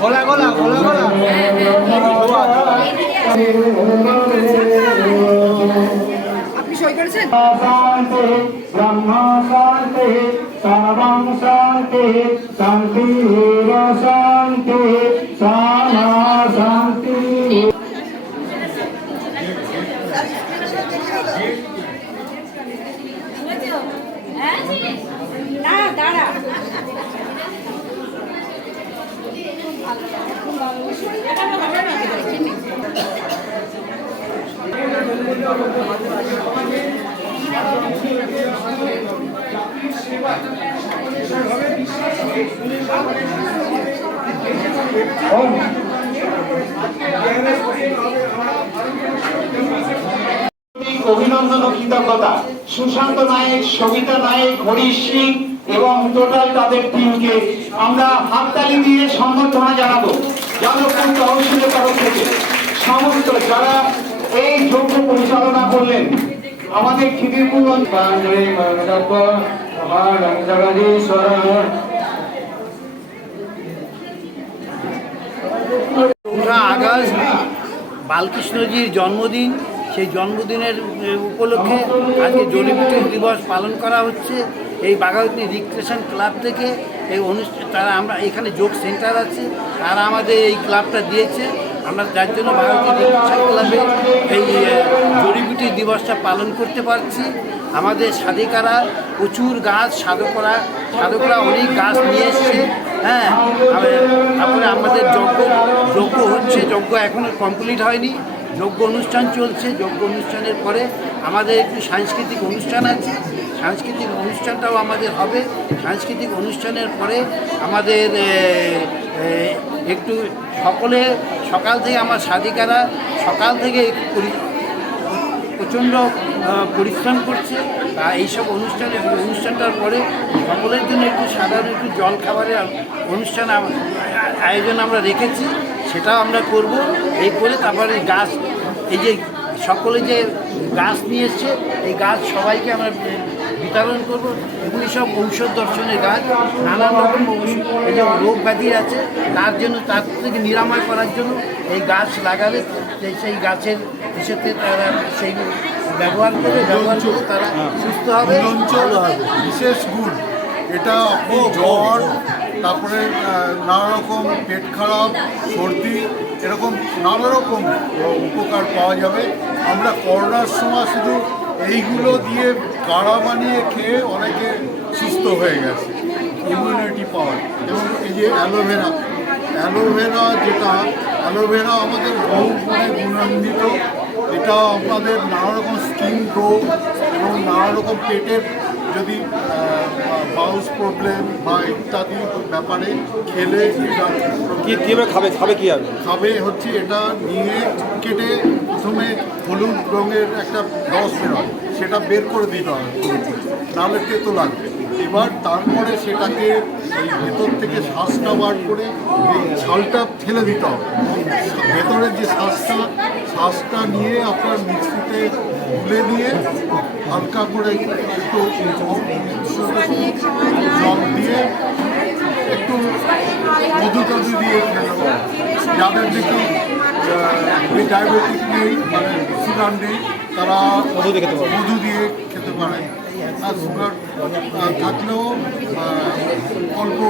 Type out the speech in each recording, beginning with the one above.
গোলা গোলা গোলা গোলা আপনি সই করেছেন? শান্তি ব্রহ্ম শান্তি সর্বং শান্তি শান্তি শান্তি সামা শান্তি। না দাঁড়া অভিনন্দন ও কৃতজ্ঞতা সুশান্ত নায়েক, সবিতা নায়েক, হরিশ সিং এবং টোটাল তাদের টিমকে আমরা হাততালি দিয়ে সম্বর্ধনা জানাবো। যাদবপুর তহসিলের তরফ থেকে সমস্ত যারা এই যজ্ঞ পরিচালনা করলেন, আমাদের খিদিরপুর আগস্ট বালকৃষ্ণজির জন্মদিন। সেই জন্মদিনের উপলক্ষে আজকে জড়িবুটি দিবস পালন করা হচ্ছে। এই বাঘাযতীন রিক্রিয়েশন ক্লাব থেকে এই অনুষ্ঠান তারা আমরা এখানে যোগ সেন্টার আছে, তারা আমাদের এই ক্লাবটা দিয়েছে। আমরা যার জন্য বাঘাযতীন রিক্রিয়েশন ক্লাবে এই জড়িবুটি দিবসটা পালন করতে পারছি। আমাদের সাধিকারা প্রচুর গাছ, সাধকরা অনেক গাছ নিয়ে এসছে। হ্যাঁ, তারপরে আমাদের যজ্ঞ হচ্ছে, যজ্ঞ এখনও কমপ্লিট হয়নি, যজ্ঞ অনুষ্ঠান চলছে। যজ্ঞ অনুষ্ঠানের পরে আমাদের একটু সাংস্কৃতিক অনুষ্ঠান আছে, সাংস্কৃতিক অনুষ্ঠানটাও আমাদের হবে। সাংস্কৃতিক অনুষ্ঠানের পরে আমাদের একটু সকলে সকাল থেকে আমার সাধিকারা সকাল থেকে প্রচণ্ড পরিশ্রম করছে। এইসব অনুষ্ঠানটার পরে সকলের জন্য একটু সাধারণ একটু জল খাবারের অনুষ্ঠান আয়োজন আমরা রেখেছি, সেটাও আমরা করব। এই করে তারপরে গাছ, এই যে সকলে যে গাছ নিয়ে এসছে, এই গাছ সবাইকে আমরা বিতরণ করব। এগুলি সব ঔষধ দর্শনের গাছ, নানান রকম এই যে রোগ ব্যাধি আছে তার জন্য, তার থেকে নিরাময় করার জন্য এই গাছ লাগালে সেই গাছের হিসেবে তারা সেই ব্যবহার করে তারা সুস্থ হবে, ভালো হবে। বিশেষ গুণ এটা, আপনি জ্বর, তারপরে নানা রকম পেট খারাপ, সর্দি, এরকম নানা রকম উপকার পাওয়া যাবে। আমরা করোনার সময় শুধু এইগুলো দিয়ে কাড়া বানিয়ে খেয়ে অনেকে সুস্থ হয়ে গেছে, ইমিউনিটি পাওয়ার। এবং এই যে অ্যালোভেরা অ্যালোভেরা আমাদের বহু গুণে গুণান্বিত। এটা আমাদের নানা রকম স্কিন রোগ এবং নানা রকম পেটের যদি বাউলস প্রবলেম বা ইত্যাদি ব্যাপারে খেলে এটা কীভাবে খাবে হচ্ছে এটা নিয়ে কেটে প্রথমে হলুদ রঙের একটা রস বেরোয়, সেটা বের করে দিতে হবে, নাহলে তেতো লাগবে। এবার তারপরে সেটাকে এই ভেতর থেকে শ্বাসটা বার করে এই ছালটা ফেলে দিতে হবে। ভেতরের যে শ্বাসটা নিয়ে আপনার মিক্সিতে তুলে দিয়ে হালকা করে একটু জল দিয়ে একটু মধু দিয়ে খেতে হবে। যাদের দেখি ডায়াবেটিক নেই, মানে সুগার নেই, তারা মধু দিয়ে খেতে পারে। আর সুগার থাকলেও অল্প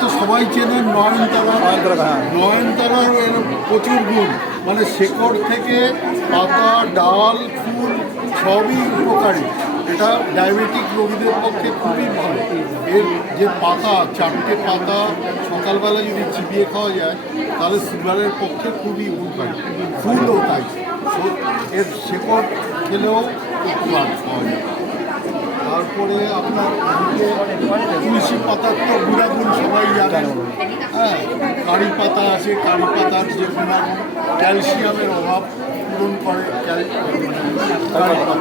তো সবাই চেনেন নয়নতারার প্রচুর গুণ, মানে শেকড় থেকে পাতা, ডাল, ফুল সবই উপকারী। এটা ডায়াবেটিক রোগীদের পক্ষে খুবই ভালো। এর যে পাতা, 4টে পাতা সকালবেলা যদি চিবিয়ে খাওয়া যায় তাহলে সুগারের পক্ষে খুবই উপকারী। ফুলও তাই, এর শেকড় খেলেও উপকার পাওয়া যায়। তারপরে আপনার তুলসী পাতার তো গুণাগুণ সবাই জানেন। হ্যাঁ, কারি পাতা আছে, কারি পাতার যে গুণাগুণ ক্যালসিয়ামের অভাব পূরণ করে কারি পাতা।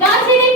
গাছের